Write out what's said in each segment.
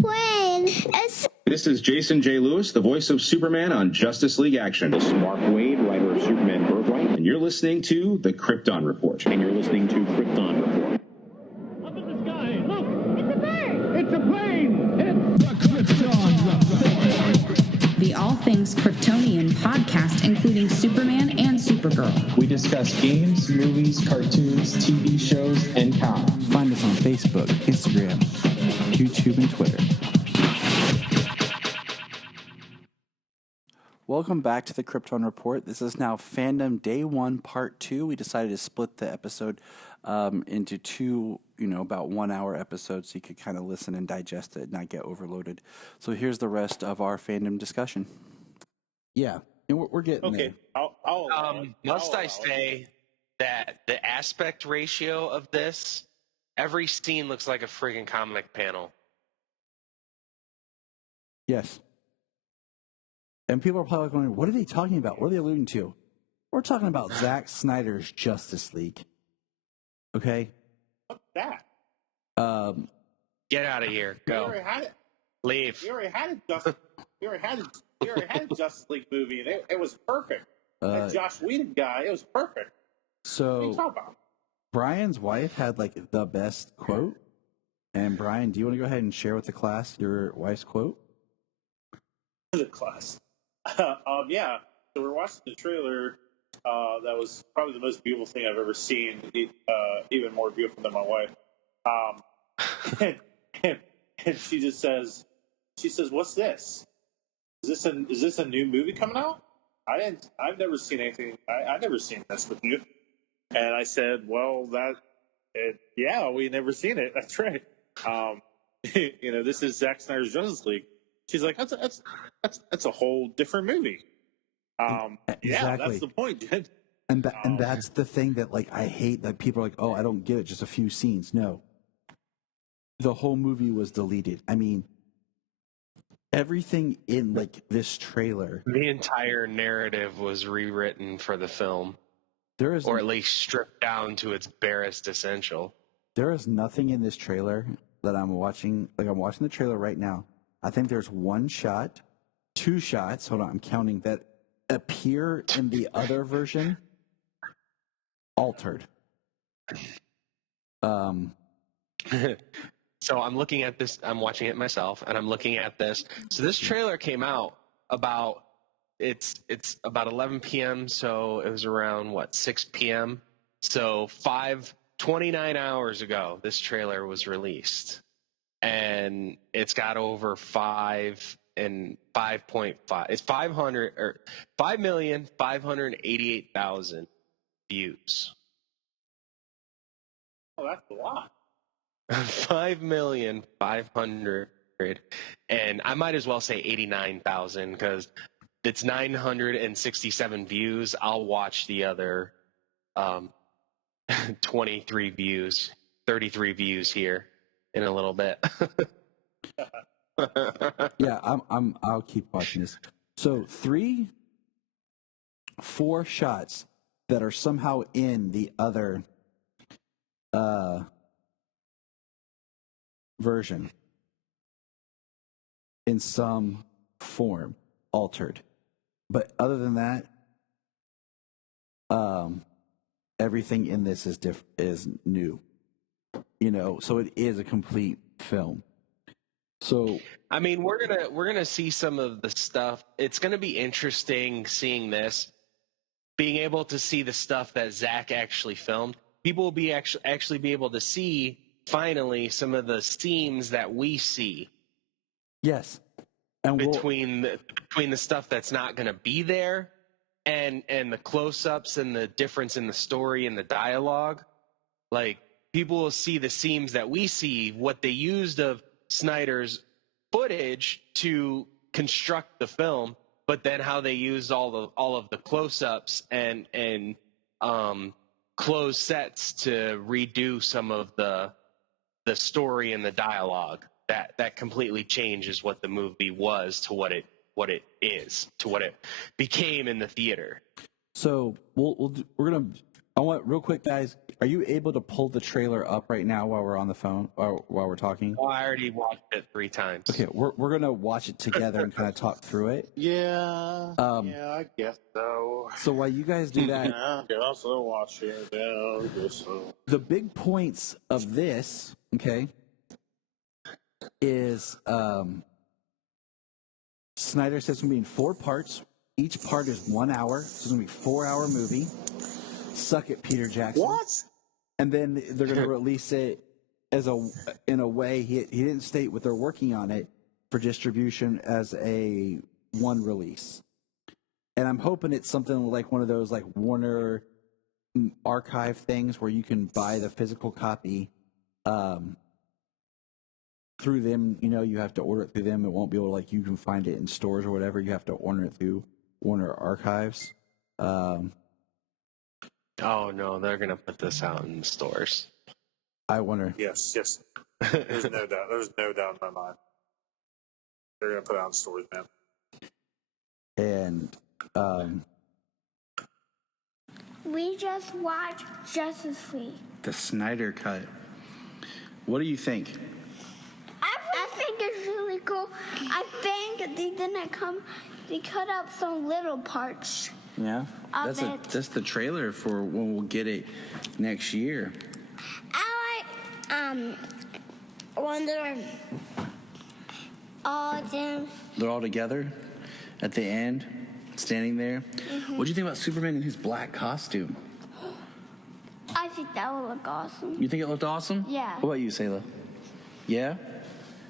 plane. This is Jason J. Lewis, the voice of Superman on Justice League Action. This is Mark Waid, writer of Superman Birthright. And you're listening to The Krypton Report. And you're listening to Krypton Report. Up in the sky, look! It's a bird! It's a plane! It's the Krypton Report! The All Things Kryptonian podcast, including Superman and Supergirl. We discuss games, movies, cartoons, TV shows, and comics. Find us on Facebook, Instagram, YouTube, and Twitter. Welcome back to the Krypton Report. This is now Fandom Day 1, Part 2. We decided to split the episode into two, about 1 hour episodes so you could kind of listen and digest it and not get overloaded. So here's the rest of our fandom discussion. Yeah, and we're getting there. Must I say that the aspect ratio of this, every scene looks like a friggin' comic panel. Yes. And people are probably going, what are they talking about? What are they alluding to? We're talking about Zack Snyder's Justice League. Okay? What's that? Get out of here. Go. We already had it. Leave. We already had a Justice League movie, and it was perfect. That Josh Whedon guy, it was perfect. So, what are you talking about? Brian's wife had, the best quote. And, Brian, do you want to go ahead and share with the class your wife's quote? The class. Yeah. So we're watching the trailer. That was probably the most beautiful thing I've ever seen. Even more beautiful than my wife. And she just says, "What's this? Is this a new movie coming out? I've never seen anything. I've never seen this with you." And I said, "Well, yeah, we never seen it. That's right. This is Zack Snyder's Justice League." She's like, that's a whole different movie. Exactly. Yeah, that's the point, Jen. And that's the thing that I hate, that people are like, oh, I don't get it, just a few scenes. No. The whole movie was deleted. I mean, everything in this trailer. The entire narrative was rewritten for the film. Or at least stripped down to its barest essential. There is nothing in this trailer that I'm watching. I'm watching the trailer right now. I think there's two shots, hold on, I'm counting, that appear in the other version altered. So I'm looking at this, I'm watching it myself, and I'm looking at this. So this trailer came out it's about 11 p.m., so it was around, 6 p.m.? So 29 hours ago, this trailer was released. And it's got over 5.5. It's 5,588,000 views. Oh, that's a lot. 5,500,000, and I might as well say 89,000 because it's 967 views. I'll watch the other 23 views, 33 views here in a little bit. Yeah, I'll keep watching this. So 4 shots that are somehow in the other version in some form altered. But other than that, everything in this is new. So it is a complete film. So I mean, we're gonna see some of the stuff. It's gonna be interesting seeing this, being able to see the stuff that Zack actually filmed. People will be actually be able to see finally some of the scenes that we see. Yes, and between the stuff that's not gonna be there, and the close-ups and the difference in the story and the dialogue, people will see the scenes that we see, what they used of Snyder's footage to construct the film, but then how they used all of the close-ups and closed sets to redo some of the story and the dialogue. That completely changes what the movie was to what it is, to what it became in the theater. So we're gonna I want real quick, guys. Are you able to pull the trailer up right now while we're on the phone or while we're talking? Oh, I already watched it 3 times. Okay, we're gonna watch it together and kind of talk through it. Yeah. Yeah, I guess so. So while you guys do that, I guess I'll watch it. Yeah, I guess so. the big points of this, okay, is Snyder says it's gonna be in 4 parts. Each part is 1 hour. So it's gonna be a 4-hour movie. Suck it, Peter Jackson. What? And then they're gonna release it in a way he didn't state what they're working on it for distribution as a one release. And I'm hoping it's something like one of those like Warner archive things where you can buy the physical copy through them. You know, you have to order it through them. It won't be able to, like, you can find it in stores or whatever. You have to order it through Warner Archives. Oh no, they're gonna put this out in stores. I wonder. Yes. There's no doubt. There's no doubt in my mind. They're gonna put it out in stores, man. And We just watched Justice League. the Snyder cut. What do you think? I think it's really cool. I think they cut up some little parts. Yeah, Of it. that's the trailer for when we'll get it next year. I wonder all them. They're all together at the end, standing there. Mm-hmm. What do you think about Superman in his black costume? I think that would look awesome. You think it looked awesome? Yeah. What about you, Sayla? Yeah?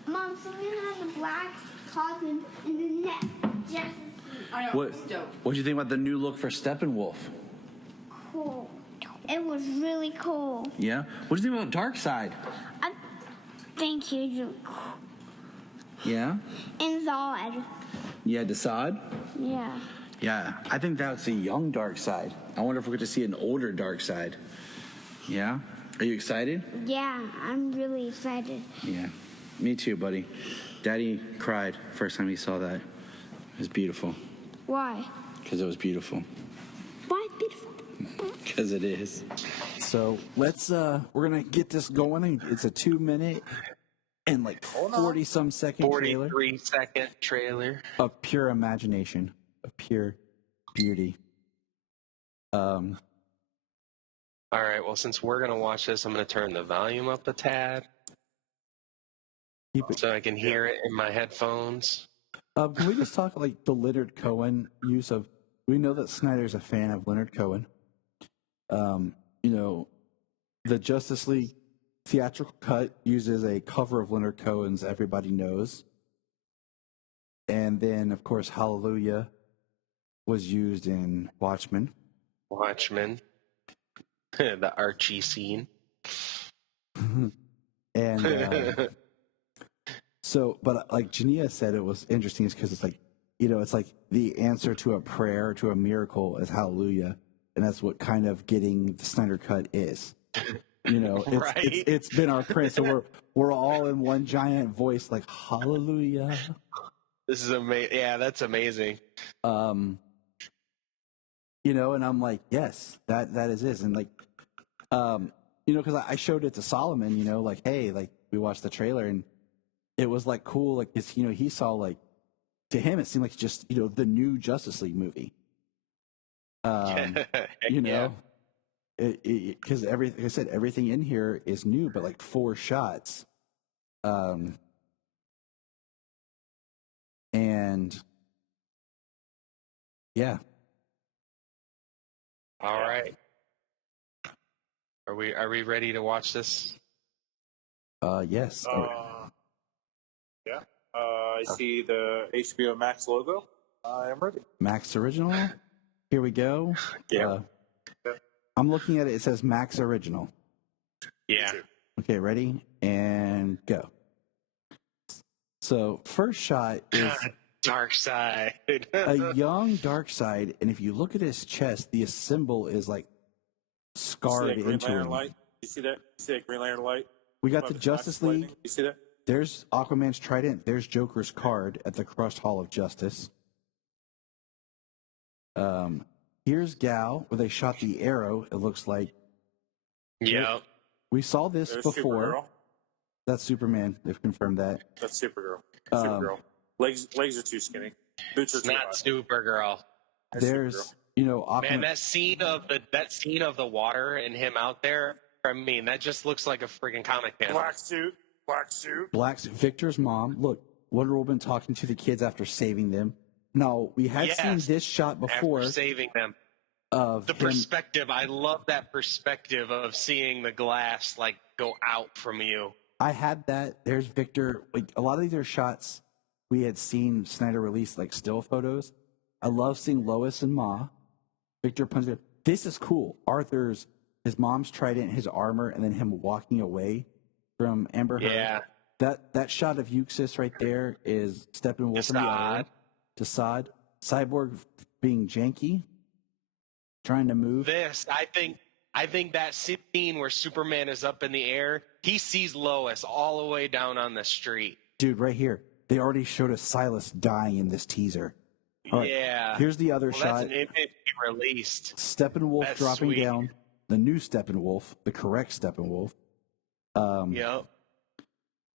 Mom, Superman has a black costume and the net. Justice League. What do you think about the new look for Steppenwolf? Cool. It was really cool. Yeah? What do you think about Darkseid? I think he's really cool. Yeah? And Zod. Yeah, Desaad? Yeah. Yeah, I think that's a young Darkseid. I wonder if we're going to see an older Darkseid. Yeah? Are you excited? Yeah, I'm really excited. Yeah. Me too, buddy. Daddy cried first time he saw that. It was beautiful. Why? Because it was beautiful. Why beautiful? Because it is. So let's we're gonna get this going. It's a 2-minute and like 40-some second trailer 43-second trailer. of pure imagination, of pure beauty. All right. Well, since we're gonna watch this, I'm gonna turn the volume up a tad Keep it. so I can hear it in my headphones. Can we just talk like the Leonard Cohen use of? We know that Snyder's a fan of Leonard Cohen. You know, the Justice League theatrical cut uses a cover of Leonard Cohen's "Everybody Knows," and then of course "Hallelujah" was used in Watchmen. The Archie scene. And so, but like Jania said, it was interesting because it's like, you know, it's like the answer to a prayer, to a miracle is hallelujah. And that's what kind of getting the Snyder cut is. You know, it's been our prayer. So we're all in one giant voice, like hallelujah. This is amazing. Yeah, that's amazing. You know, and I'm like, yes, that is it. And like, you know, because I showed it to Solomon, you know, like, hey, like we watched the trailer and it was like cool, like, cause, you know, he saw like, to him it seemed like just, you know, the new Justice League movie. You know, because like I said, everything in here is new, but like 4 shots. And yeah. All right. Are we ready to watch this? Yes. Yeah. I see the HBO Max logo. I am ready. Max Original. Here we go. Yeah. I'm looking at it. It says Max Original. Yeah. Okay, ready? And go. So, first shot is Darkseid. a young Darkseid, and if you look at his chest, the symbol is like scarred Green into Lantern him. light? You see that? You see that Green Lantern light? We got the Above his Justice back, lightning? League. You see that? There's Aquaman's trident. There's Joker's card at the Crushed Hall of Justice. here's Gal, where they shot the arrow, it looks like. Yeah. We saw this There's before. Supergirl. That's Superman. They've confirmed that. That's Supergirl. Supergirl. Legs are too skinny. Boots are It's too not high. Supergirl. That's There's, Supergirl. you know, Aquaman. Man, that scene of the water and him out there, I mean, that just looks like a freaking comic panel. Black suit. Black's Victor's mom. Look, Wonder Woman talking to the kids after saving them. Now, we had seen this shot before. After saving them. Of the him, perspective, I love that perspective of seeing the glass like go out from you. I had that. There's Victor. Like, a lot of these are shots we had seen Snyder release, like still photos. I love seeing Lois and Ma. Victor punches. This is cool. His mom's trident, his armor, and then him walking away from Amber Heard. Yeah. That shot of Euxis right there is Steppenwolf from the other. Desaad. Cyborg being janky. Trying to move. I think that scene where Superman is up in the air, he sees Lois all the way down on the street. Dude, right here. They already showed us Silas dying in this teaser. All right, yeah. Here's the other shot. That's an image he released. Steppenwolf That's dropping sweet. down. The new Steppenwolf, the correct Steppenwolf. Yep.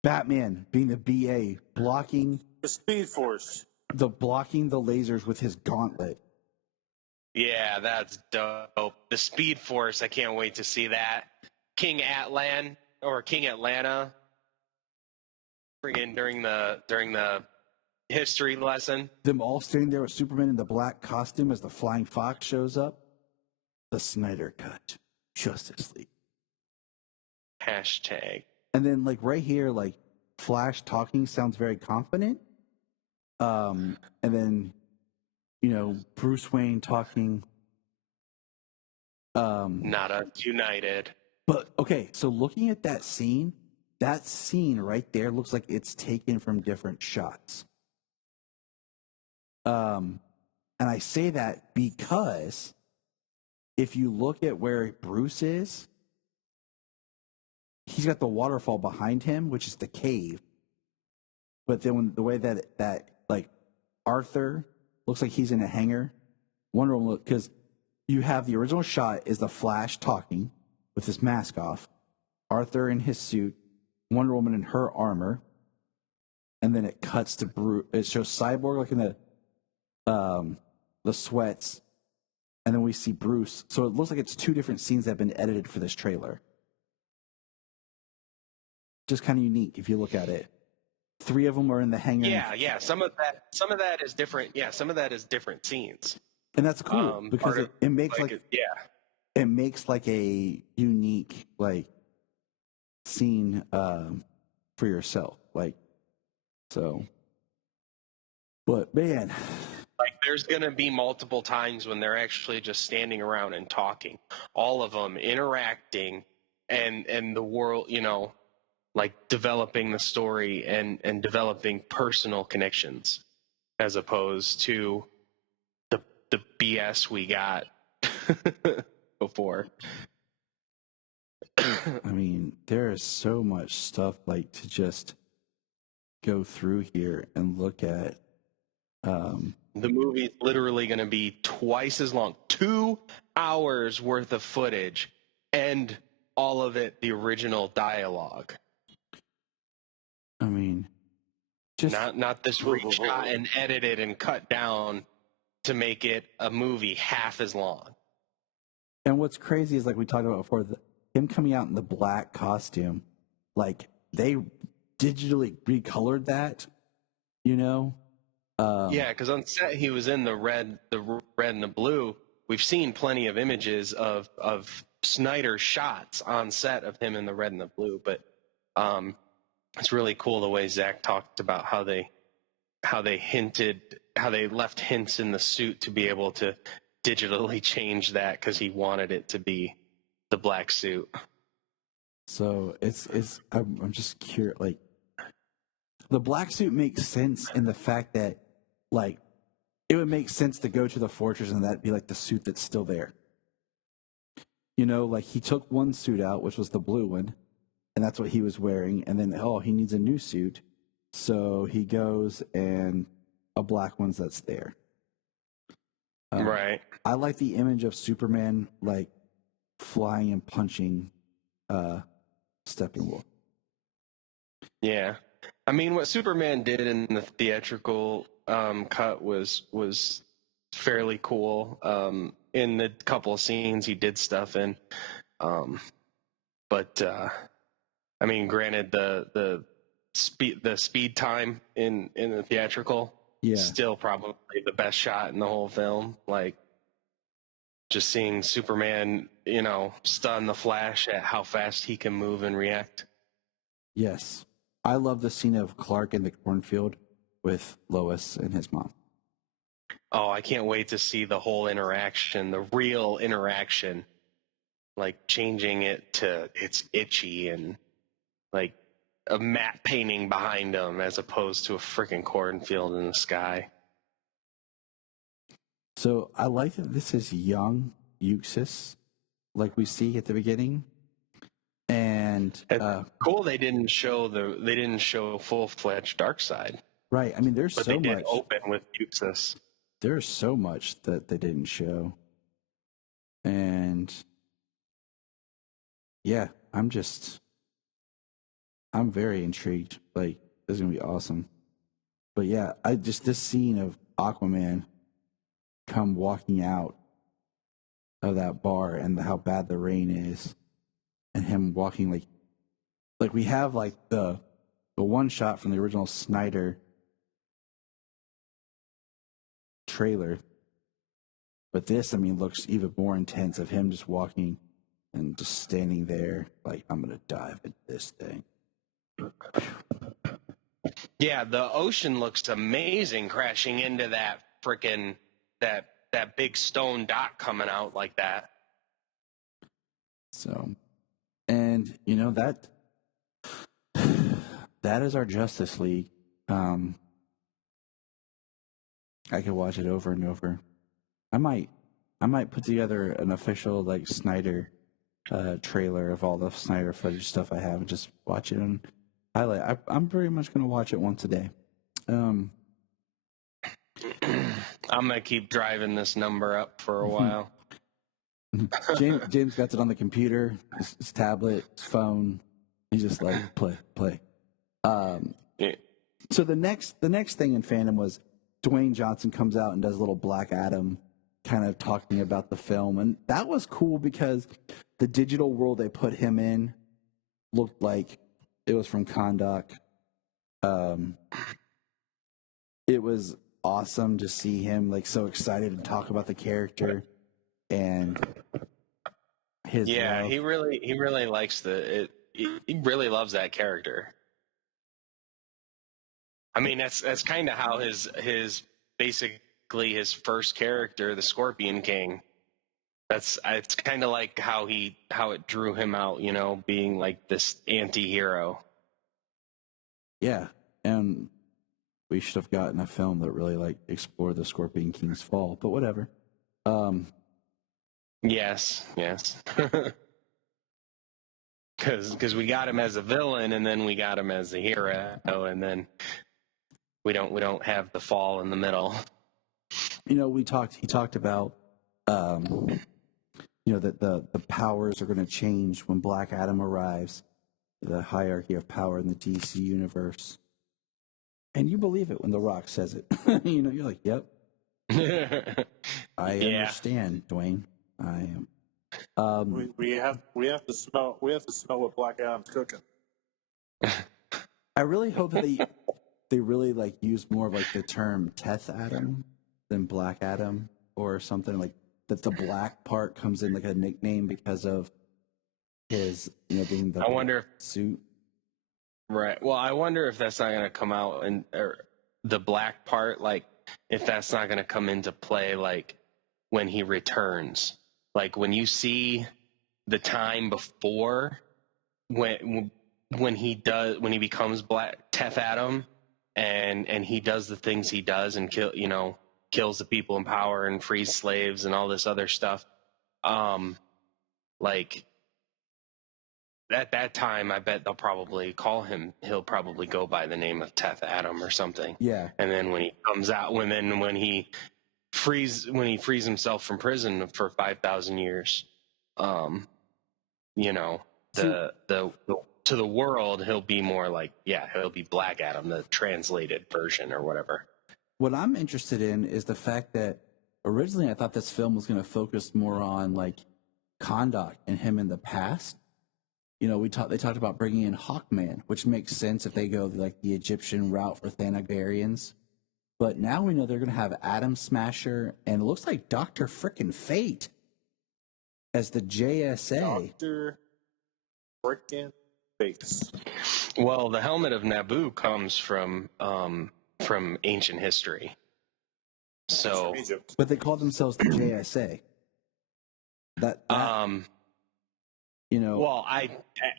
Batman being the BA, blocking The Speed Force. blocking the lasers with his gauntlet. Yeah, that's dope. The Speed Force, I can't wait to see that. King Atlanta, friggin' during the history lesson. Them all standing there with Superman in the black costume as the Flying Fox shows up. The Snyder Cut. Justice League. Hashtag. And then, like, right here, like, Flash talking sounds very confident. And then, you know, Bruce Wayne talking. Not us united. But, okay, so looking at that scene right there looks like it's taken from different shots. And I say that because if you look at where Bruce is, he's got the waterfall behind him, which is the cave. But then the way that like Arthur looks like he's in a hangar, Wonder Woman, because you have the original shot is the Flash talking with his mask off, Arthur in his suit, Wonder Woman in her armor, and then it cuts to Bruce. It shows Cyborg like in the sweats, and then we see Bruce. So it looks like it's two different scenes that have been edited for this trailer. Just kind of unique if you look at it. 3 of them are in the hangar. Yeah. Some of that is different. Yeah, some of that is different scenes. And that's cool because it makes it makes like a unique like scene for yourself. Like so. But man, like there's gonna be multiple times when they're actually just standing around and talking, all of them interacting, and the world, you know, like developing the story and developing personal connections, as opposed to the BS we got before. I mean, there is so much stuff like to just go through here and look at. The movie's literally going to be twice as long, 2 hours worth of footage, and all of it the original dialogue. I mean, just not this reshot and edited and cut down to make it a movie half as long. And what's crazy is like we talked about before, him coming out in the black costume, like they digitally recolored that, you know. Yeah, because on set he was in the red and the blue. We've seen plenty of images of Snyder shots on set of him in the red and the blue, but it's really cool the way Zack talked about how they left hints in the suit to be able to digitally change that because he wanted it to be the black suit. So I'm just curious, like the black suit makes sense in the fact that like it would make sense to go to the fortress and that'd be like the suit that's still there. You know, like he took one suit out, which was the blue one, and that's what he was wearing, and then he needs a new suit. So he goes and a black one's that's there. Right. I like the image of Superman like flying and punching Steppenwolf. Yeah. I mean, what Superman did in the theatrical cut was fairly cool. In the couple of scenes he did stuff in, but I mean, granted, the speed time in the theatrical, still probably the best shot in the whole film. Like, just seeing Superman, stun the Flash at how fast he can move and react. Yes. I love the scene of Clark in the cornfield with Lois and his mom. Oh, I can't wait to see the whole interaction, the real interaction, like changing it to it's itchy and like a matte painting behind him as opposed to a freaking cornfield in the sky. So I like that this is young Euxis, like we see at the beginning. And cool they didn't show full-fledged Darkseid. Right. I mean, there's but so they did much. Open with Euxis. There's so much that they didn't show. And yeah, I'm very intrigued. Like, this is going to be awesome. But yeah, this scene of Aquaman come walking out of that bar and how bad the rain is, and him walking like we have like the one shot from the original Snyder trailer, but this, I mean, looks even more intense of him just walking and just standing there like, I'm gonna dive into this thing. Yeah, the ocean looks amazing crashing into that freaking that big stone dot coming out like that. So, and that is our Justice League. I could watch it over and over. I might put together an official like Snyder trailer of all the Snyder footage stuff I have and just watch it and highlight. I'm pretty much going to watch it once a day. I'm going to keep driving this number up for a while. James got it on the computer, his tablet, his phone. He's just like, play. Yeah. So the next thing in fandom was Dwayne Johnson comes out and does a little Black Adam kind of talking about the film. And that was cool because the digital world they put him in looked like it was from Kahndaq. It was awesome to see him like so excited to talk about the character and his love. he really likes he really loves that character. I mean, that's kind of how his basically his first character, the Scorpion King. It's kind of like how it drew him out, being like this anti-hero. Yeah, and we should have gotten a film that really like explored the Scorpion King's fall, but whatever. Yes. Because we got him as a villain, and then we got him as a hero, and then we don't have the fall in the middle. He talked about that the powers are going to change when Black Adam arrives, the hierarchy of power in the DC universe. And you believe it when The Rock says it. You're like, yep. I understand, Dwayne. I am. We have to smell what Black Adam's cooking. I really hope that they really like use more of like the term Teth Adam than Black Adam or something, like that the black part comes in like a nickname because of his being the I wonder suit. Right. Well, I wonder if that's not going to come out or the black part, like if that's not going to come into play, like when he returns, like when you see the time before when he becomes Black Teth Adam and he does the things he does and kills the people in power and frees slaves and all this other stuff. Like at that time, I bet they'll probably call him. He'll probably go by the name of Teth Adam or something. Yeah. And then when he comes out, when he he frees himself from prison for 5,000 years. You know, the to the world, he'll be more like, he'll be Black Adam, the translated version or whatever. What I'm interested in is the fact that originally I thought this film was going to focus more on like Kondak and him in the past. You know, they talked about bringing in Hawkman, which makes sense if they go like the Egyptian route for Thanagarians. But now we know they're going to have Atom Smasher and it looks like Dr. Frickin' Fate as the JSA. Dr. Frickin' Fate. Well, the helmet of Naboo comes from ancient history. So, but they call themselves the JSA. That you know. Well,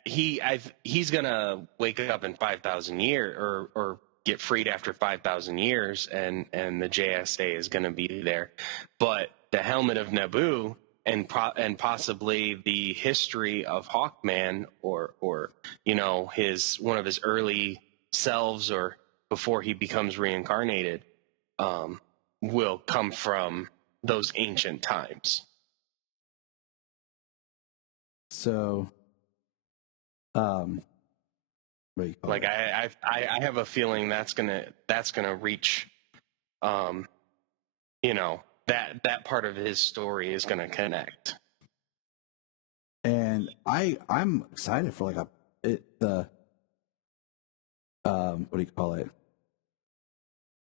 he's gonna wake up in 5,000 years, or get freed after 5,000 years, and the JSA is gonna be there. But the helmet of Naboo and possibly the history of Hawkman, or you know, one of his early selves, or before he becomes reincarnated, will come from those ancient times. So, what do you call like it? I have a feeling that's gonna reach, you know, that part of his story is gonna connect. And I'm excited for like what do you call it?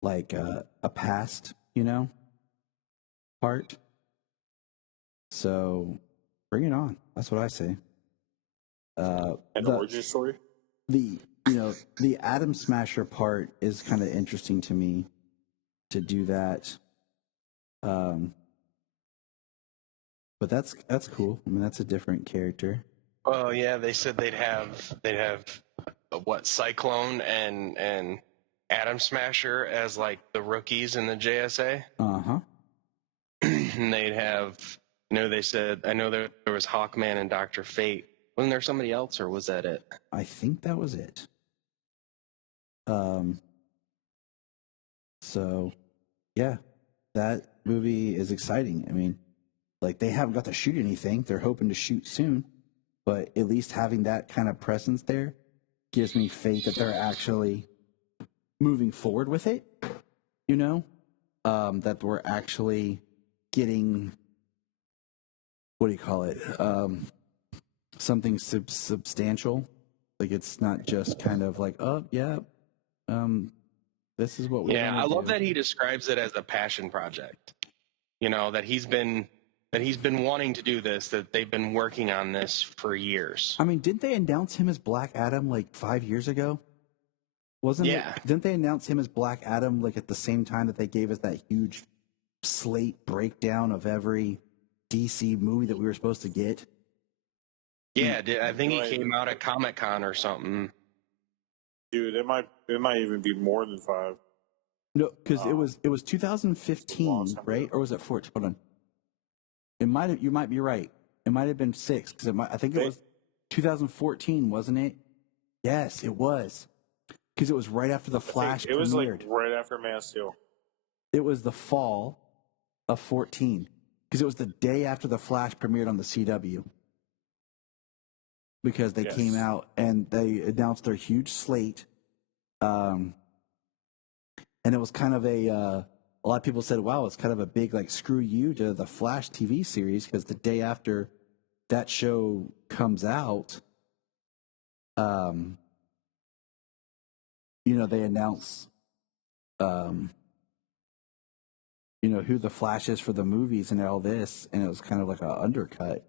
Like a past, you know, part. So bring it on. That's what I say. An origin story? The Atom Smasher part is kind of interesting to me to do that. But that's cool. I mean, that's a different character. Oh yeah, they said they'd have what, Cyclone and Atom Smasher as like the rookies in the JSA. Uh-huh. And they'd have, you know, they said, I know there was Hawkman and Dr. Fate. Wasn't there somebody else, or was that it? I think that was it. So yeah, that movie is exciting. I mean, like, they haven't got to shoot anything. They're hoping to shoot soon, but at least having that kind of presence there gives me faith that they're actually moving forward with it, you know, that we're actually getting, what do you call it, something substantial. Like, it's not just kind of like, oh, yeah, this is what we I love that he describes it as a passion project. You know, that he's been wanting to do this, that they've been working on this for years. I mean, didn't they announce him as Black Adam like 5 years ago? Didn't they announce him as Black Adam like at the same time that they gave us that huge slate breakdown of every DC movie that we were supposed to get? Yeah, I think he came out at Comic-Con or something. Dude, it might even be more than 5. No, because it was 2015, right? Or was it 14? Hold on. You might be right. It might have been 6, because I think it was 2014, wasn't it? Yes, it was. Because it was right after the Flash premiered. It was like right after Man of Steel. It was the fall of 14, because it was the day after the Flash premiered on the CW. Because they came out and they announced their huge slate, and it was kind of a lot of people said, wow, it's kind of a big, like, screw you to the Flash TV series, because the day after that show comes out, you know, they announce, you know, who the Flash is for the movies and all this, and it was kind of like an undercut.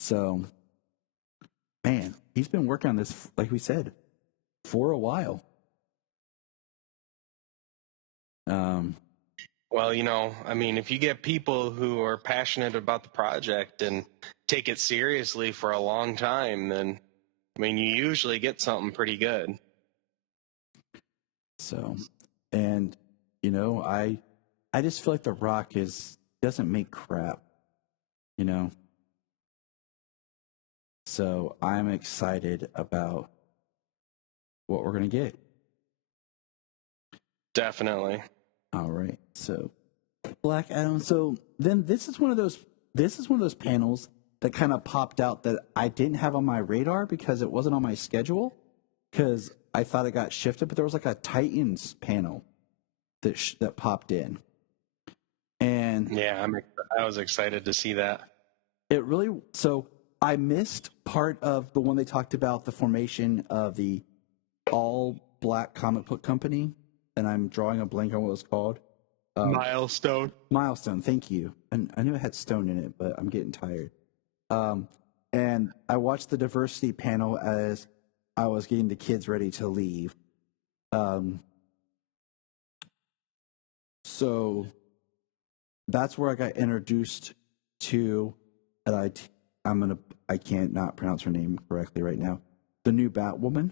So, man, he's been working on this, like we said, for a while. Well, you know, I mean, if you get people who are passionate about the project and take it seriously for a long time, then, I mean, you usually get something pretty good. So, and, you know, I just feel like The Rock doesn't make crap, you know? So I'm excited about what we're going to get. Definitely. All right. So Black Adam. So then this is one of those panels that kind of popped out that I didn't have on my radar because it wasn't on my schedule because I thought it got shifted, but there was like a Titans panel that popped in. And yeah, I was excited to see that. it really, so I missed part of the one they talked about the formation of the all black comic book company, and I'm drawing a blank on what it was called. Milestone, thank you. And I knew it had stone in it, but I'm getting tired. And I watched the diversity panel as I was getting the kids ready to leave. So that's where I got introduced to, and I can't not pronounce her name correctly right now. The new Batwoman.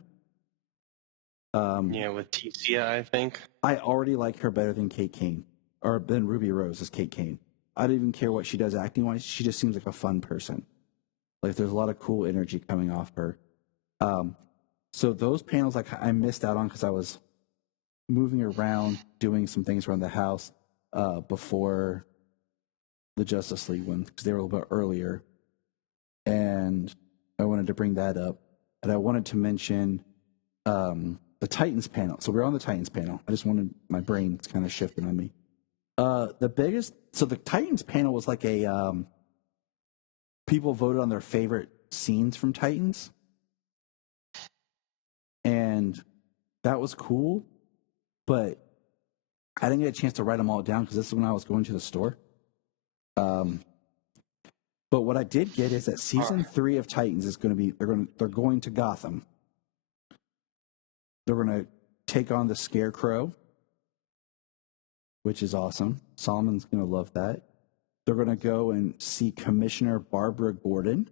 Yeah, with Ticia, I think. I already like her better than Kate Kane, or than Ruby Rose as Kate Kane. I don't even care what she does acting wise. She just seems like a fun person. Like there's a lot of cool energy coming off her. So those panels I missed out on because I was moving around, doing some things around the house before the Justice League one because they were a little bit earlier, and I wanted to bring that up. And I wanted to mention the Titans panel. So we're on the Titans panel. I just wanted my brain's kind of shifting on me. The Titans panel was like a people voted on their favorite scenes from Titans, and that was cool. But I didn't get a chance to write them all down because this is when I was going to the store. But what I did get is that season 3 of Titans is going to be they're going to Gotham. They're going to take on the Scarecrow, which is awesome. Solomon's going to love that. They're going to go and see Commissioner Barbara Gordon,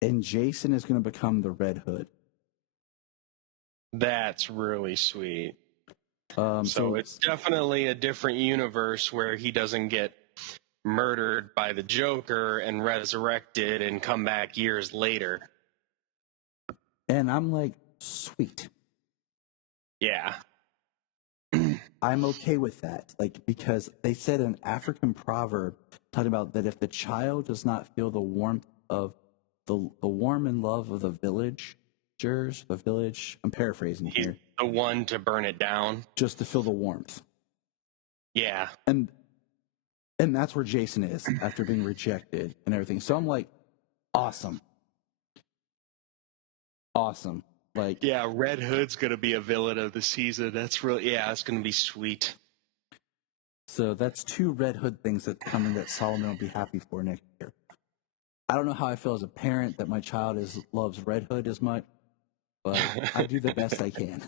and Jason is going to become the Red Hood. That's really sweet. So it's definitely a different universe where he doesn't get murdered by the Joker and resurrected and come back years later. And I'm like, sweet. Yeah. I'm okay with that. Like, because they said an African proverb talking about that if the child does not feel the warmth of the warm and love of the village, I'm paraphrasing here. The one to burn it down. Just to feel the warmth. Yeah. And that's where Jason is after being rejected and everything. So I'm like, awesome. Like, yeah, Red Hood's going to be a villain of the season. That's really, it's going to be sweet. So that's 2 Red Hood things that coming that Solomon will be happy for next year. I don't know how I feel as a parent that my child loves Red Hood as much, but I do the best I can.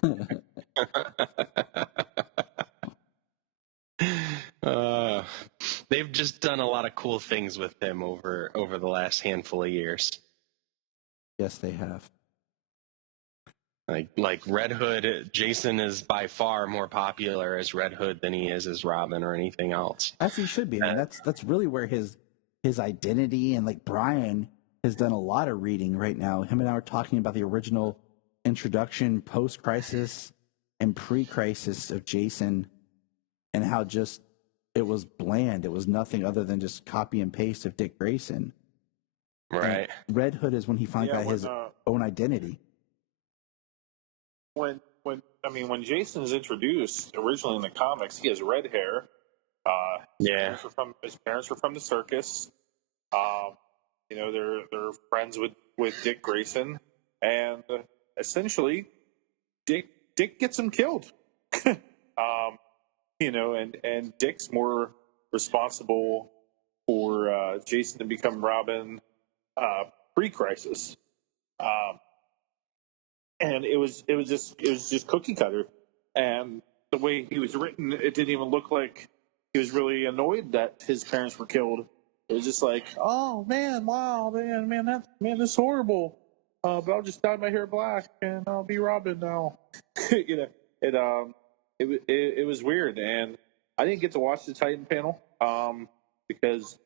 They've just done a lot of cool things with him over the last handful of years. Yes, they have. Like Red Hood, Jason is by far more popular as Red Hood than he is as Robin or anything else. As he should be. I mean, that's really where his identity, and like Bryan has done a lot of reading right now. Him and I are talking about the original introduction, post-crisis and pre-crisis of Jason, and how just it was bland. It was nothing other than just copy and paste of Dick Grayson. Right. And Red Hood is when he finally got his own identity. When Jason's introduced originally in the comics, he has red hair. His parents were from the circus. They're friends with Dick Grayson, and essentially, Dick gets him killed. And Dick's more responsible for Jason to become Robin pre-crisis. And it was just cookie cutter, and the way he was written, it didn't even look like he was really annoyed that his parents were killed. It was just like, oh man, wow, that's horrible. But I'll just dye my hair black and I'll be Robin now. It was weird, and I didn't get to watch the Titan panel because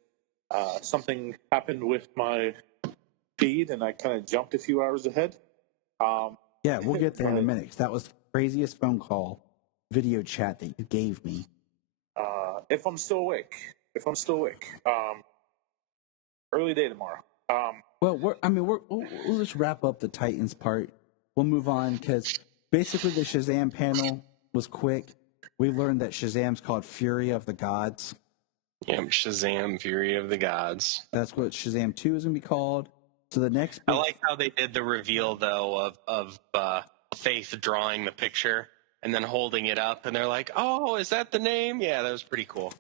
something happened with my feed, and I kind of jumped a few hours ahead. Yeah, we'll get there in a minute. 'Cause that was the craziest phone call, video chat that you gave me. if I'm still awake. Early day tomorrow. Well, we'll just wrap up the Titans part. We'll move on because basically the Shazam panel was quick. We learned that Shazam's called Fury of the Gods. Yeah, Shazam, Fury of the Gods. That's what Shazam 2 is going to be called. So the next I big... like how they did the reveal, though, of Faith drawing the picture and then holding it up, and they're like, "Oh, is that the name?" Yeah, that was pretty cool.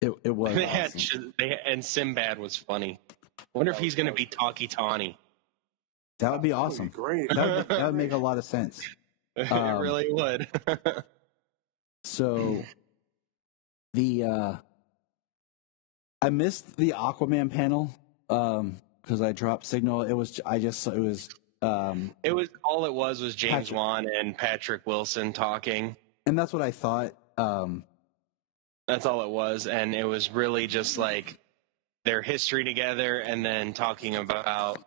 It was They awesome. and Sinbad was funny. I wonder if he's going to be Talkie Tawny. That would be awesome. Great. That would make a lot of sense. It really would. So I missed the Aquaman panel because I dropped signal. It was all it was James Wan and Patrick Wilson talking. And that's what I thought. That's all it was, and it was really just like their history together, and then talking about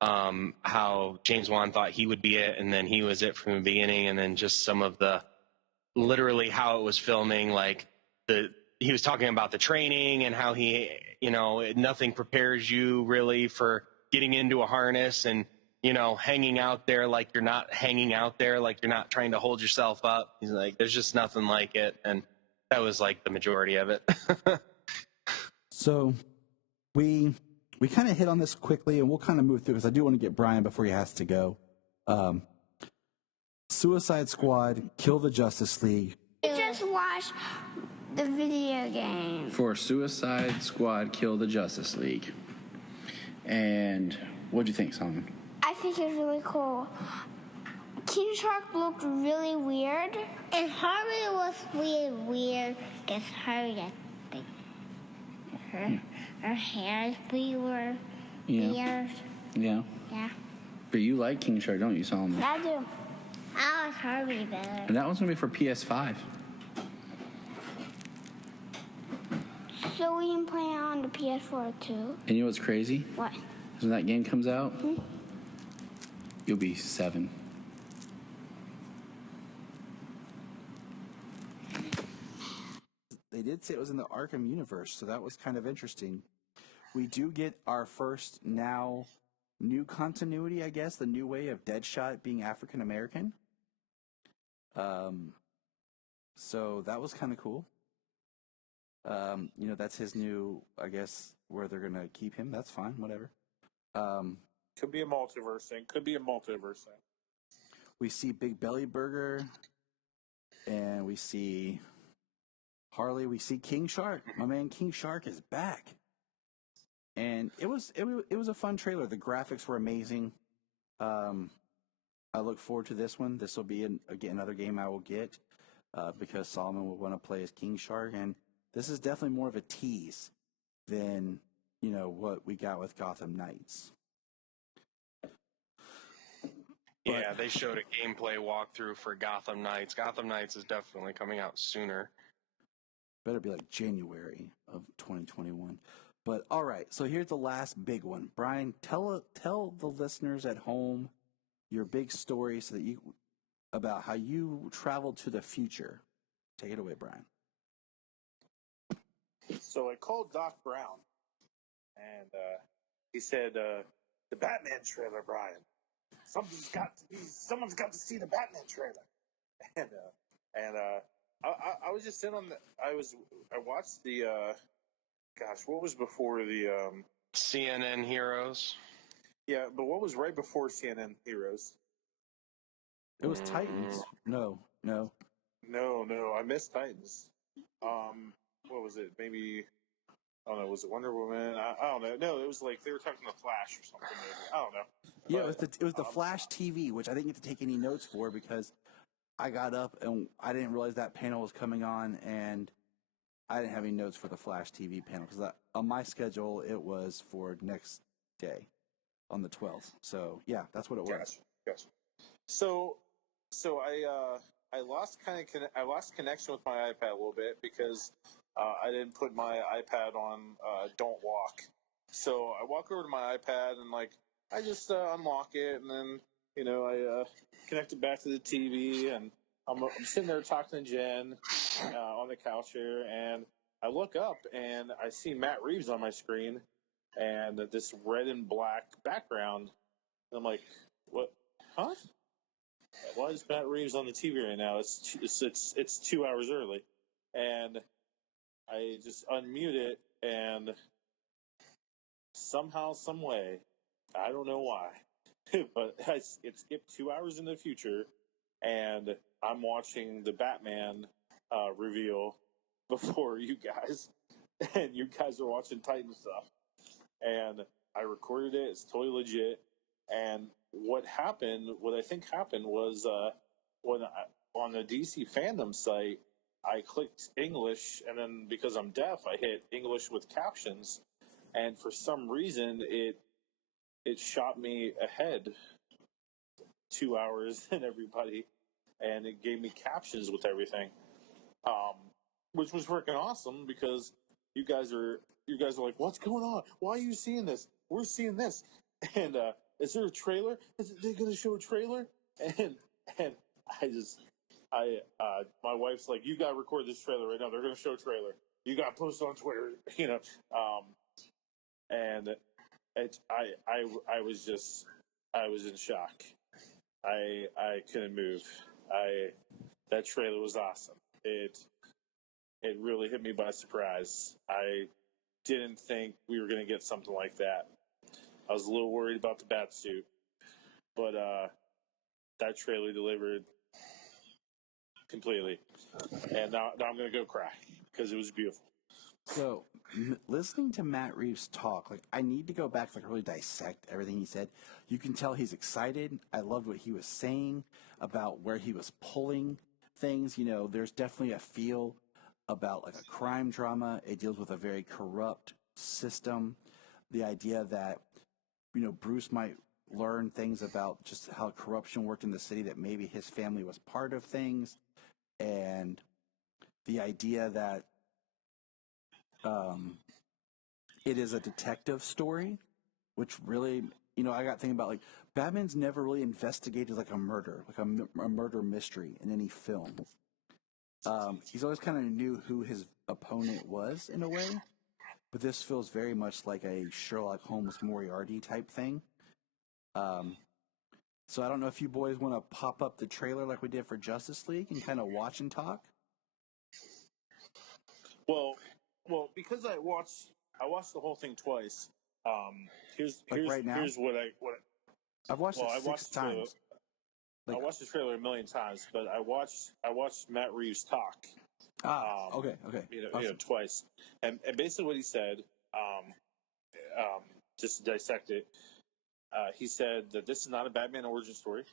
how James Wan thought he would be it, and then he was it from the beginning, and then just some of the literally how it was filming, like he was talking about the training and how nothing prepares you really for getting into a harness and hanging out there like you're not hanging out there, like you're not trying to hold yourself up. He's like, there's just nothing like it, and that was like the majority of it. So we kind of hit on this quickly, and we'll kind of move through because I do want to get Bryan before he has to go. Suicide Squad, Kill the Justice League. I just watched the video game. For Suicide Squad, Kill the Justice League. And what'd you think, Solomon? I think it's really cool. King Shark looked really weird. And Harley was really weird because her hair is pretty weird. Yeah. Yeah. But you like King Shark, don't you, Solomon? I do. I like Harley better. And that one's going to be for PS5. So we can play it on the PS4 too. And you know what's crazy? What? When that game comes out, you'll be 7. They did say it was in the Arkham universe, so that was kind of interesting. We do get our first now new continuity, I guess, the new way of Deadshot being African American. So that was kind of cool. That's his new, I guess, where they're going to keep him. That's fine, whatever. Could be a multiverse thing. We see Big Belly Burger, and we see Harley. We see King Shark. My man King Shark is back, and it was a fun trailer. The graphics were amazing. I look forward to this one. This will be another game I will get because Solomon will want to play as King Shark, and this is definitely more of a tease than what we got with Gotham Knights. Yeah, they showed a gameplay walkthrough for Gotham Knights. Gotham Knights is definitely coming out sooner. Better be like January of 2021. But all right, so here's the last big one. Bryan, tell the listeners at home your big story about how you traveled to the future. Take it away, Bryan. So I called Doc Brown, and he said, "The Batman trailer, Bryan. Someone's got to see the Batman trailer." And I was just sitting on I watched the what was before the CNN Heroes. Yeah, but what was right before CNN Heroes? It was Titans. No. I missed Titans. What was it? Maybe, I don't know. Was it Wonder Woman? I don't know. No, it was like they were talking to Flash or something. Maybe. I don't know. Yeah, it was the Flash TV, which I didn't get to take any notes for because I got up and I didn't realize that panel was coming on, and I didn't have any notes for the Flash TV panel because on my schedule it was for next day, on the 12th. So yeah, that's what it was. Gotcha. So I lost connection with my iPad a little bit because I didn't put my iPad on Don't Walk. So I walk over to my iPad and I just unlock it, and then I connect it back to the TV, and I'm sitting there talking to Jen on the couch here, and I look up and I see Matt Reeves on my screen, and this red and black background. And I'm like, what? Huh? Why is Matt Reeves on the TV right now? It's 2 hours early, and I just unmute it, and somehow, some way, I don't know why, but it skipped 2 hours in the future, and I'm watching the Batman reveal before you guys, and you guys are watching Titan stuff, and I recorded it. It's totally legit. And what I think happened was on the DC fandom site, I clicked English, and then because I'm deaf, I hit English with captions, and for some reason it shot me ahead 2 hours than everybody, and it gave me captions with everything, which was freaking awesome because you guys are like, what's going on? Why are you seeing this? We're seeing this, and is there a trailer? Is they going to show a trailer? And my wife's like, you got to record this trailer right now. They're going to show a trailer. You got to post it on Twitter, and I was in shock. I couldn't move. That trailer was awesome. It really hit me by surprise. I didn't think we were going to get something like that. I was a little worried about the bat suit, but that trailer delivered completely. And now I'm going to go cry because it was beautiful. So, listening to Matt Reeves talk, like, I need to go back to really dissect everything he said. You can tell he's excited. I loved what he was saying about where he was pulling things. There's definitely a feel about like a crime drama. It deals with a very corrupt system. The idea that, Bruce might learn things about just how corruption worked in the city, that maybe his family was part of things. And the idea that it is a detective story, which really, I got thinking about, like, Batman's never really investigated like a murder, like a murder mystery in any film. He's always kind of knew who his opponent was in a way, but this feels very much like a Sherlock Holmes Moriarty type thing. So I don't know if you boys want to pop up the trailer like we did for Justice League and kind of watch and talk. Well, because I watched the whole thing twice. Here's right now? Here's what I've watched it 6 times. I watched the trailer a million times, but I watched Matt Reeves talk. Okay. Awesome. Twice, and basically what he said, just to dissect it, he said that this is not a Batman origin story.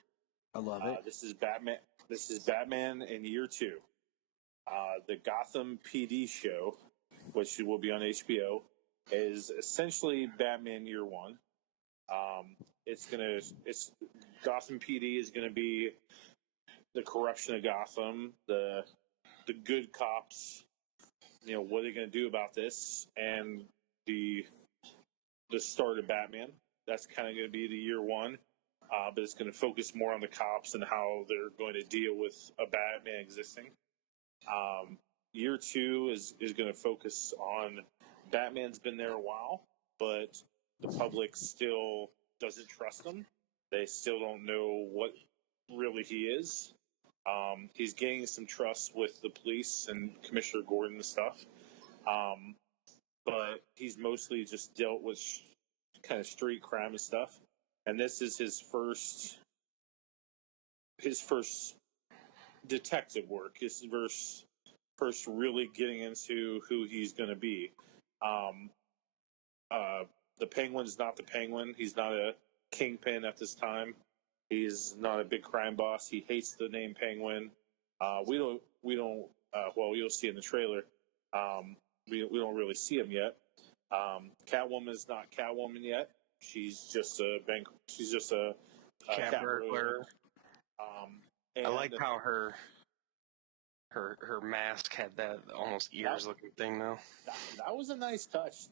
I love it. This is Batman in year 2. The Gotham PD show, which will be on HBO, is essentially Batman year 1. Gotham PD is gonna be the corruption of Gotham, the good cops, what are they gonna do about this, and the start of Batman. That's kind of gonna be the year 1, but it's gonna focus more on the cops and how they're going to deal with a Batman existing. Year 2 is going to focus on Batman's been there a while, but the public still doesn't trust him. They still don't know what really he is. He's gaining some trust with the police and Commissioner Gordon and stuff, but he's mostly just dealt with kind of street crime and stuff. And this is his first detective work. His first really getting into who he's going to be. The Penguin's not the Penguin. He's not a kingpin at this time. He's not a big crime boss. He hates the name Penguin. We don't. Well, you'll see in the trailer. We don't really see him yet. Catwoman's not Catwoman yet. She's just a cat burglar. I like how her mask had that almost ears looking thing though. That was a nice touch.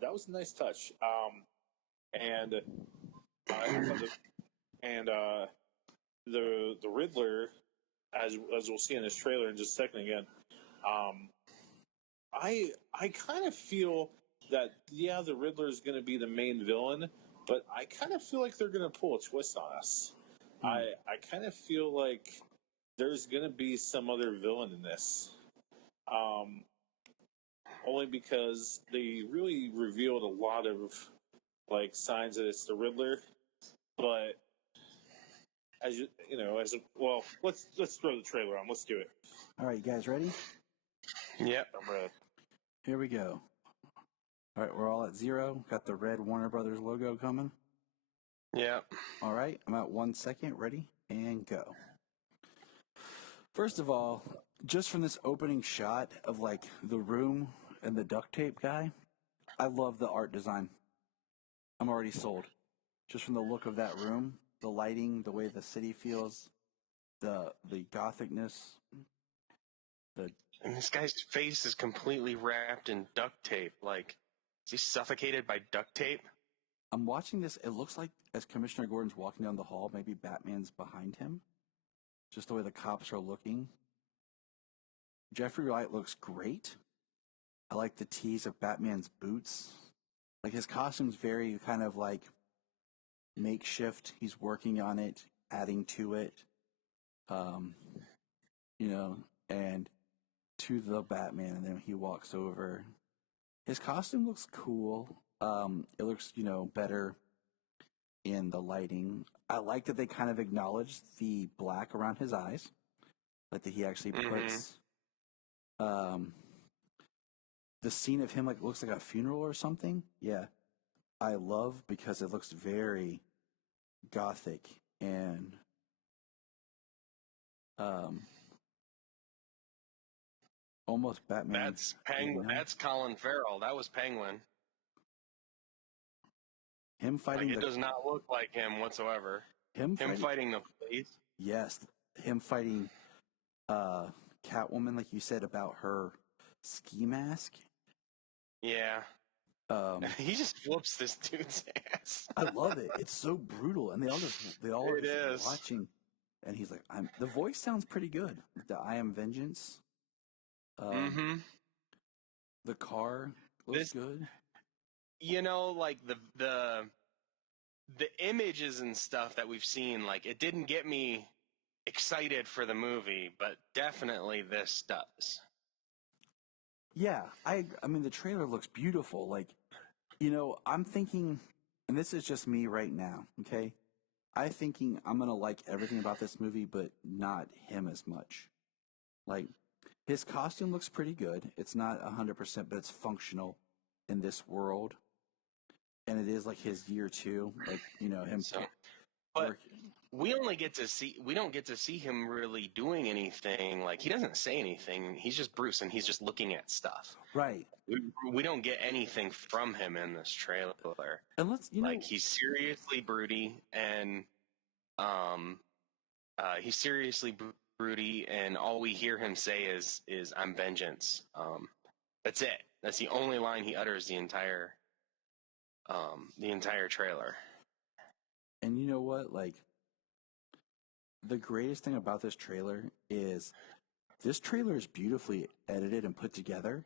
The Riddler, as we'll see in this trailer in just a second again. I kind of feel that the Riddler is going to be the main villain, but I kind of feel like they're going to pull a twist on us. I kind of feel like there's going to be some other villain in this. Only because they really revealed a lot of like signs that it's the Riddler, but let's throw the trailer on. Let's do it. All right, you guys ready? Yep. I'm ready. Here we go. All right, we're all at 0. Got the red Warner Brothers logo coming. Yep. All right, I'm at 1 second. Ready? And go. First of all, just from this opening shot of like the room and the duct tape guy, I love the art design. I'm already sold. Just from the look of that room, the lighting, the way the city feels, the gothicness. And this guy's face is completely wrapped in duct tape. Like, is he suffocated by duct tape? I'm watching this. It looks like as Commissioner Gordon's walking down the hall, maybe Batman's behind him. Just the way the cops are looking. Jeffrey Wright looks great. I like the tease of Batman's boots. Like his costume's very kind of like makeshift. He's working on it, adding to it. And to the Batman, and then he walks over. His costume looks cool. It looks, better in the lighting. I like that they kind of acknowledge the black around his eyes. Like that he actually puts the scene of him looks like a funeral or something. Yeah. I love because it looks very gothic and almost Batman. That's That's Colin Farrell. That was Penguin. Him fighting it does not look like him whatsoever. Him fighting the police. Yes, him fighting Catwoman, like you said about her ski mask. Yeah. He just whoops this dude's ass. I love it. It's so brutal, and they all are just watching. And he's like, the voice sounds pretty good. The I am vengeance. The car looks good. Like the images and stuff that we've seen, like it didn't get me excited for the movie, but definitely this does. Yeah, I mean the trailer looks beautiful. Like, I'm thinking, and this is just me right now, okay? I'm thinking I'm gonna like everything about this movie, but not him as much. Like, his costume looks pretty good. It's not 100%, but it's functional in this world. And it is like his year 2, like, him. But we don't get to see him really doing anything. Like, he doesn't say anything. He's just Bruce, and he's just looking at stuff. Right. We don't get anything from him in this trailer. And he's seriously broody, and and all we hear him say is "I'm vengeance." That's it. That's the only line he utters the entire trailer. And you know what? Like, the greatest thing about this trailer is beautifully edited and put together.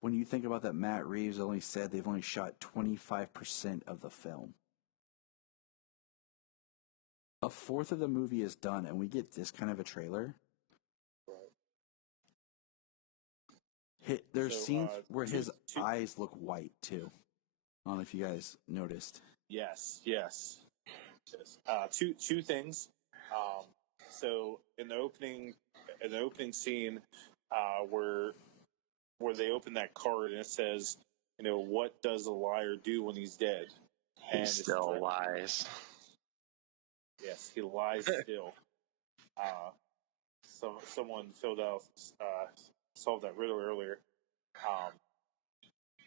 When you think about that, Matt Reeves only said they've only shot 25% of the film. A fourth of the movie is done, and we get this kind of a trailer. There's scenes where his eyes look white, too. I don't know if you guys noticed. Yes. Two things. So in the opening scene, where they open that card and it says, what does a liar do when he's dead? He still lies. Yes, he lies still. Someone solved that riddle earlier.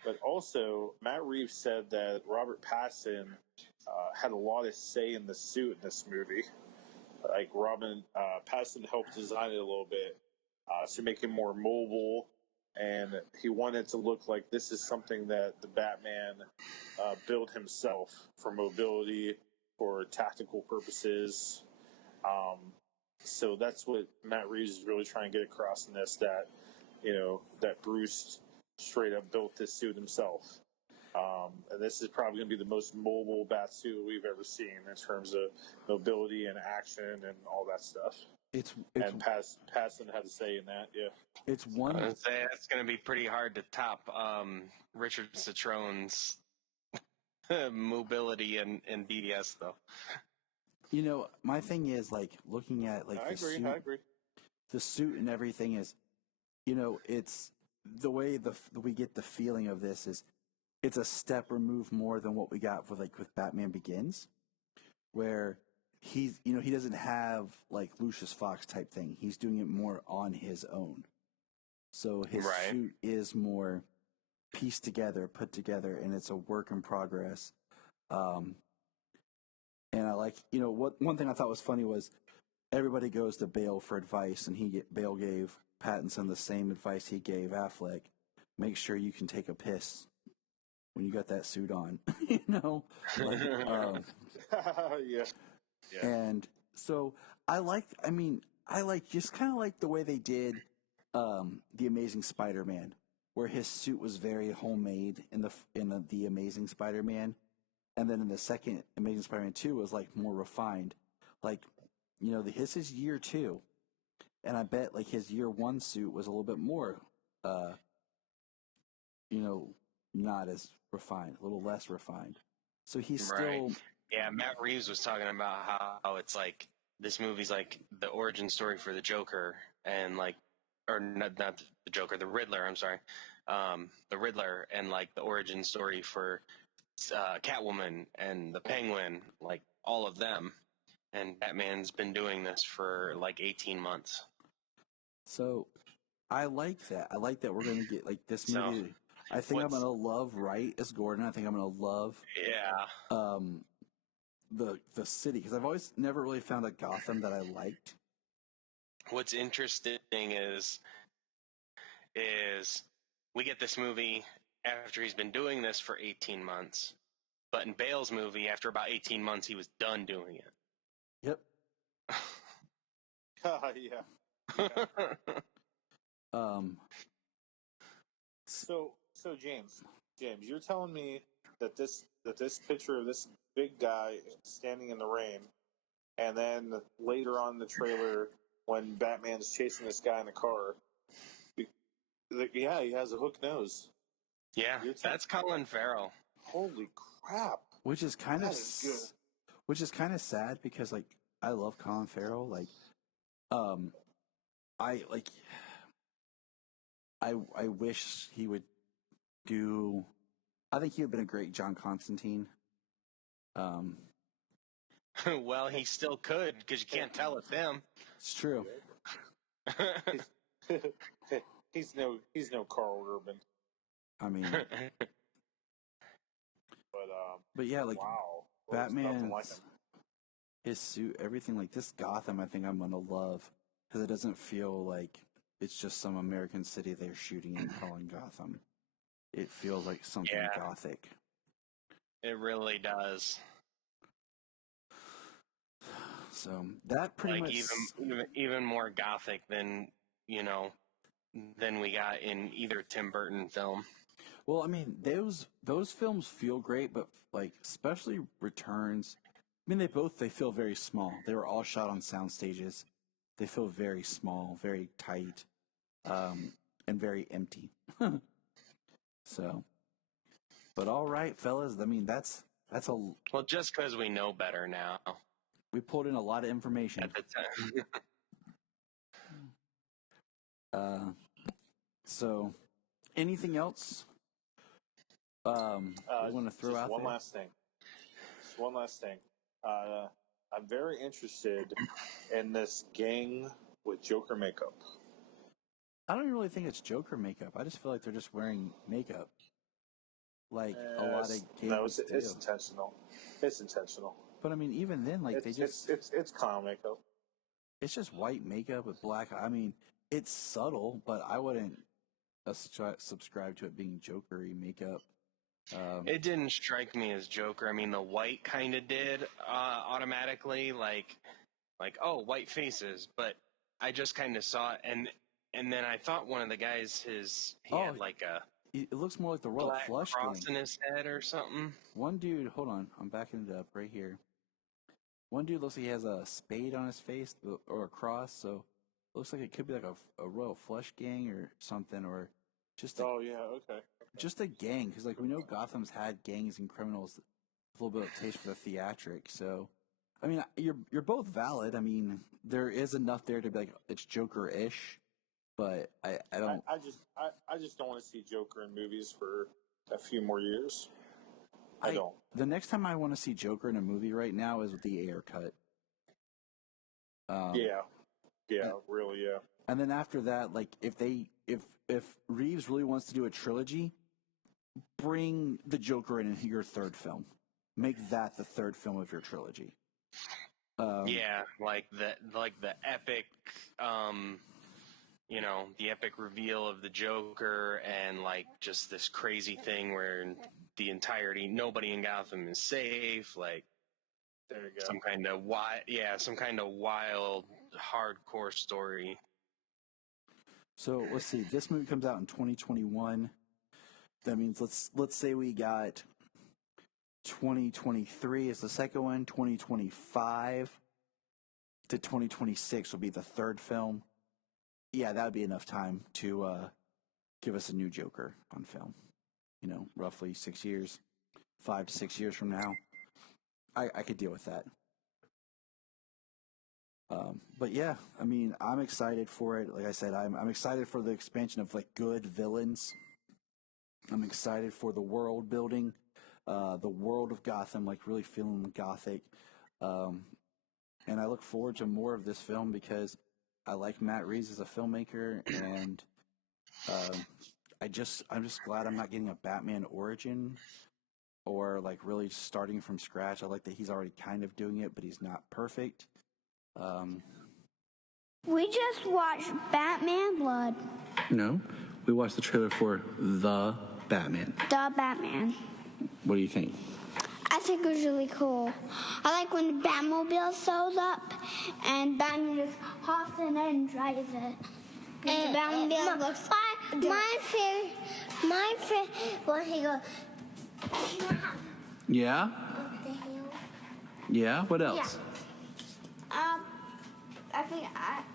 But also, Matt Reeves said that Robert Pattinson had a lot of say in the suit in this movie. Like Pattinson helped design it a little bit to make it more mobile, and he wanted to look like this is something that the Batman built himself for mobility, for tactical purposes. So that's what Matt Reeves is really trying to get across in this, that, that Bruce straight up built this suit himself. And this is probably going to be the most mobile bat suit we've ever seen in terms of mobility and action and all that stuff. And Patson had to say in that, yeah. I would say it's going to be pretty hard to top Richard Citrone's mobility and BDS, though. My thing is, like, looking at, like, I agree. The suit and everything is, it's the way we get the feeling of this is it's a step removed more than what we got with Batman Begins, where he doesn't have like Lucius Fox type thing. He's doing it more on his own. So his suit is more pieced together, put together, and it's a work in progress. And I like, one thing I thought was funny was everybody goes to Bale for advice, and Bale gave Pattinson the same advice he gave Affleck. Make sure you can take a piss when you got that suit on, Yeah. And so I just kind of like the way they did the Amazing Spider-Man, where his suit was very homemade in the Amazing Spider-Man, and then in the second Amazing Spider-Man 2 was like more refined. Like, his is year 2, and I bet like his year 1 suit was a little bit more, not as refined, a little less refined. So he's still. Yeah, Matt Reeves was talking about how it's like this movie's like the origin story for the Joker, and like, or not the Joker, the Riddler. I'm sorry, the Riddler, and like the origin story for Catwoman and the Penguin, like all of them. And Batman's been doing this for like 18 months. So I like that. I like that we're going to get like this movie. I think I'm going to love Wright as Gordon. I think I'm going to love the city, because I've always never really found a Gotham that I liked. What's interesting is we get this movie after he's been doing this for 18 months. But in Bale's movie, after about 18 months, he was done doing it. Yep. Yeah. So James, you're telling me that this picture of this big guy standing in the rain, and then later on in the trailer when Batman's chasing this guy in the car, he has a hook nose. Yeah, that's Colin Farrell. Holy crap! Which is kind of sad because like I love Colin Farrell. Like, I wish he would do. I think he would have been a great John Constantine. Well, he still could, because you can't tell it's him. It's true. He's no Carl Urban. I mean, but yeah, like wow, Batman, his suit, everything like this Gotham, I think I'm gonna love, because it doesn't feel like it's just some American city they're shooting and calling Gotham. It feels like something gothic. It really does. So that pretty much even more gothic than we got in either Tim Burton film. Well, I mean, those films feel great, but like especially Returns. I mean, they feel very small. They were all shot on sound stages. They feel very small, very tight, and very empty. So, but all right, fellas. I mean, that's a. Well, just because we know better now. We pulled in a lot of information. At the time. So, anything else? We want to throw out one there? last thing. Just one last thing. I'm very interested in this gang with Joker makeup. I don't even really think it's Joker makeup. I just feel like they're just wearing makeup, like a lot of gangs do. It's intentional. It's intentional. But I mean, even then, like it's clown makeup. It's just white makeup with black. I mean, it's subtle, but I wouldn't subscribe to it being Joker-y makeup. It didn't strike me as Joker. I mean, the white kind of did automatically. Like, like, oh, white faces, but I just kind of saw it, and then I thought one of the guys, he had like a It looks more like the Royal black Flush cross Gang. in his head or something. One dude, hold on, I'm backing it up right here. One dude looks like he has a spade on his face or a cross, so it looks like it could be like a Royal Flush Gang or something, or just just a gang, because like we know Gotham's had gangs and criminals with a little bit of taste for the theatric. So, I mean, you're both valid. I mean, there is enough there to be like it's Joker-ish, but I don't. I just don't want to see Joker in movies for a few more years. I don't. The next time I want to see Joker in a movie right now is with the Ayer cut. Really. And then after that, like if Reeves really wants to do a trilogy, bring the Joker in your third film. Make that the third film of your trilogy. Yeah, like the epic, the epic reveal of the Joker, and like just this crazy thing where nobody in Gotham is safe. Like, there you go. some kind of wild, hardcore story. So let's see. This movie comes out in 2021. That means let's say we got 2023 is the second one. 2025 to 2026 will be the third film. Yeah, that would be enough time to give us a new Joker on film. Roughly 6 years, 5 to 6 years from now. I could deal with that. But yeah, I mean, I'm excited for it. Like I said, I'm excited for the expansion of like good villains. I'm excited for the world building, the world of Gotham, like really feeling gothic. And I look forward to more of this film because I like Matt Reeves as a filmmaker, and I'm just glad I'm not getting a Batman origin or like really starting from scratch. I like that he's already kind of doing it, but he's not perfect. We just watched Batman Blood. No, we watched the trailer for The Batman. The Batman. What do you think? I think it was really cool. I like when the Batmobile shows up and Batman just hops in it and drives it. And the Batmobile looks like my favorite when he goes. Yeah? Yeah? What else? Yeah. I think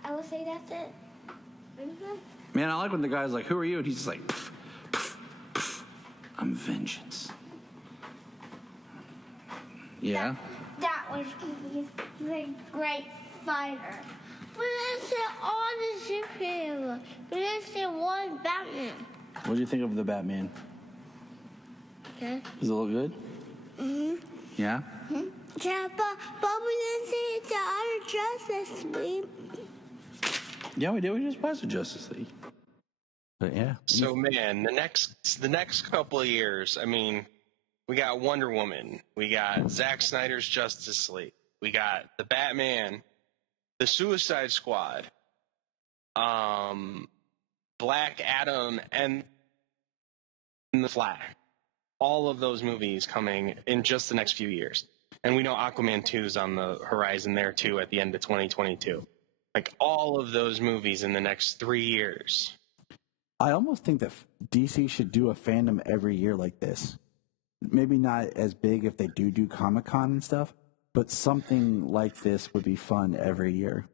I would say that's it. Man, I like when the guy's like, "Who are you?" And he's just like, pff, pff, pff, "I'm vengeance." Yeah. That was a great fighter. We didn't see all the superheroes. We didn't see one Batman. What do you think of the Batman? Okay. Does it look good? Mhm. Yeah. Mhm. Yeah, but we didn't see the other Justice League. Yeah, we did. We just watched the Justice League. But yeah. So man, the next couple of years, I mean, we got Wonder Woman, we got Zack Snyder's Justice League, we got the Batman, the Suicide Squad, Black Adam, and the Flash. All of those movies coming in just the next few years. And we know Aquaman 2 is on the horizon there too at the end of 2022. Like all of those movies in the next 3 years. I almost think that DC should do a fandom every year like this. Maybe not as big if they do Comic-Con and stuff, but something like this would be fun every year.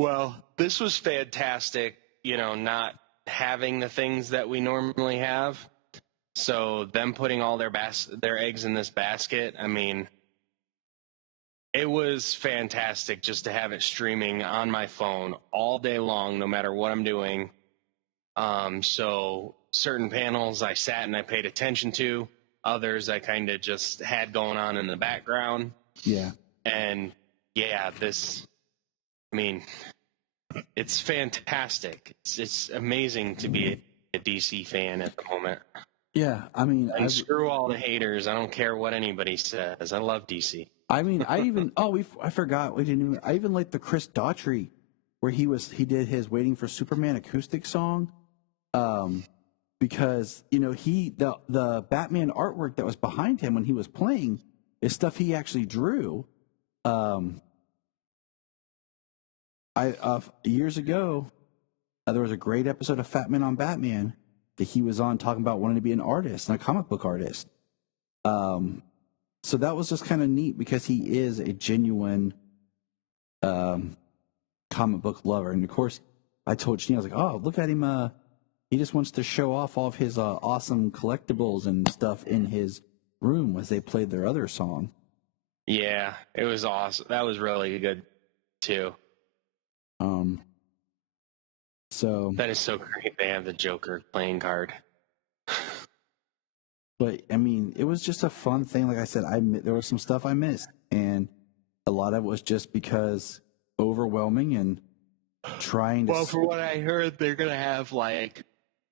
Well, this was fantastic, not having the things that we normally have. So them putting all their eggs in this basket, I mean, it was fantastic just to have it streaming on my phone all day long, no matter what I'm doing. So certain panels I sat and I paid attention to, others I kind of just had going on in the background. Yeah. And yeah, it's fantastic. It's amazing to be a DC fan at the moment. Yeah, I mean, And screw all the haters. I don't care what anybody says. I love DC. I mean, I even I forgot I even like the Chris Daughtry where he did his Waiting for Superman acoustic song, because the Batman artwork that was behind him when he was playing is stuff he actually drew, Years ago, there was a great episode of Fat Man on Batman that he was on talking about wanting to be an artist and a comic book artist. So that was just kind of neat because he is a genuine comic book lover. And of course, I told Janine, I was like, oh, look at him. He just wants to show off all of his awesome collectibles and stuff in his room as they played their other song. Yeah, it was awesome. That was really good, too. So that is so great. They have the Joker playing card. But I mean, it was just a fun thing. Like I said, there was some stuff I missed, and a lot of it was just because overwhelming and trying to. Well, for what I heard, they're gonna have like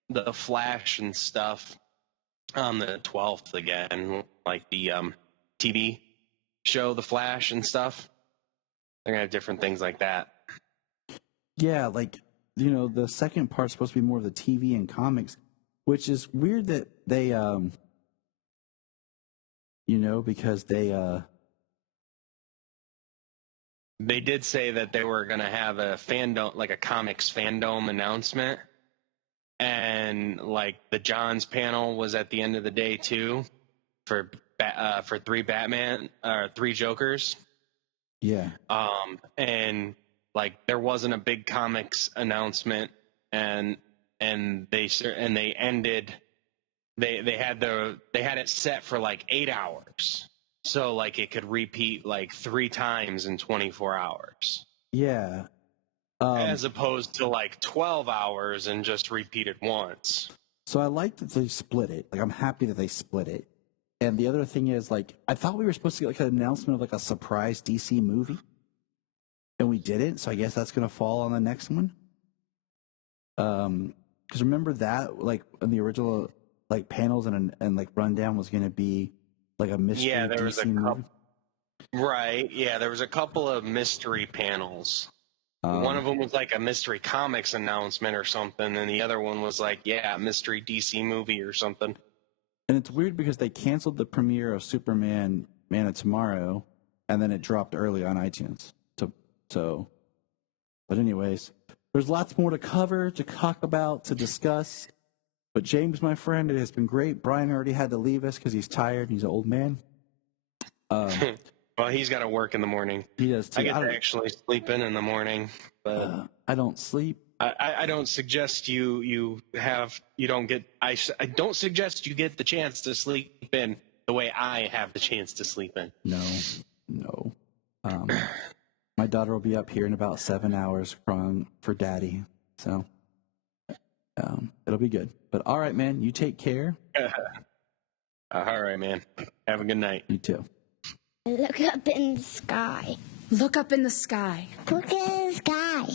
the Flash and stuff on the 12th again, like the TV show, The Flash and stuff. They're gonna have different things like that. Yeah, like, you know, the second part's supposed to be more of the TV and comics, which is weird that they, you know, because they did say that they were going to have a fandom, like a comics fandom announcement. And like the Johns panel was at the end of the day too for three Jokers. Yeah. And like there wasn't a big comics announcement, and they ended. They had it set for like 8 hours, so like it could repeat like 3 times in 24 hours. Yeah. As opposed to like 12 hours and just repeat it once. So I like that they split it. Like I'm happy that they split it. And the other thing is, like, I thought we were supposed to get like an announcement of like a surprise DC movie, and we didn't. So I guess that's going to fall on the next one. Because remember that, like, in the original like panels and like rundown was going to be like a mystery. Yeah, there DC was a movie. Right. Yeah, there was a couple of mystery panels. One of them was like a mystery comics announcement or something, and the other one was like, yeah, mystery DC movie or something. And it's weird because they canceled the premiere of Superman Man of Tomorrow, and then it dropped early on iTunes. But anyways, there's lots more to cover, to talk about, to discuss. But James, my friend, it has been great. Bryan already had to leave us because he's tired. He's an old man. Well, he's got to work in the morning. He does too. I get to actually sleep in the morning, but I don't sleep. I don't suggest I don't suggest you get the chance to sleep in the way I have the chance to sleep in. No. My daughter will be up here in about 7 hours crying for daddy. So it'll be good. But all right, man, you take care. All right, man. Have a good night. You too. Look up in the sky. Look up in the sky. Look at the sky.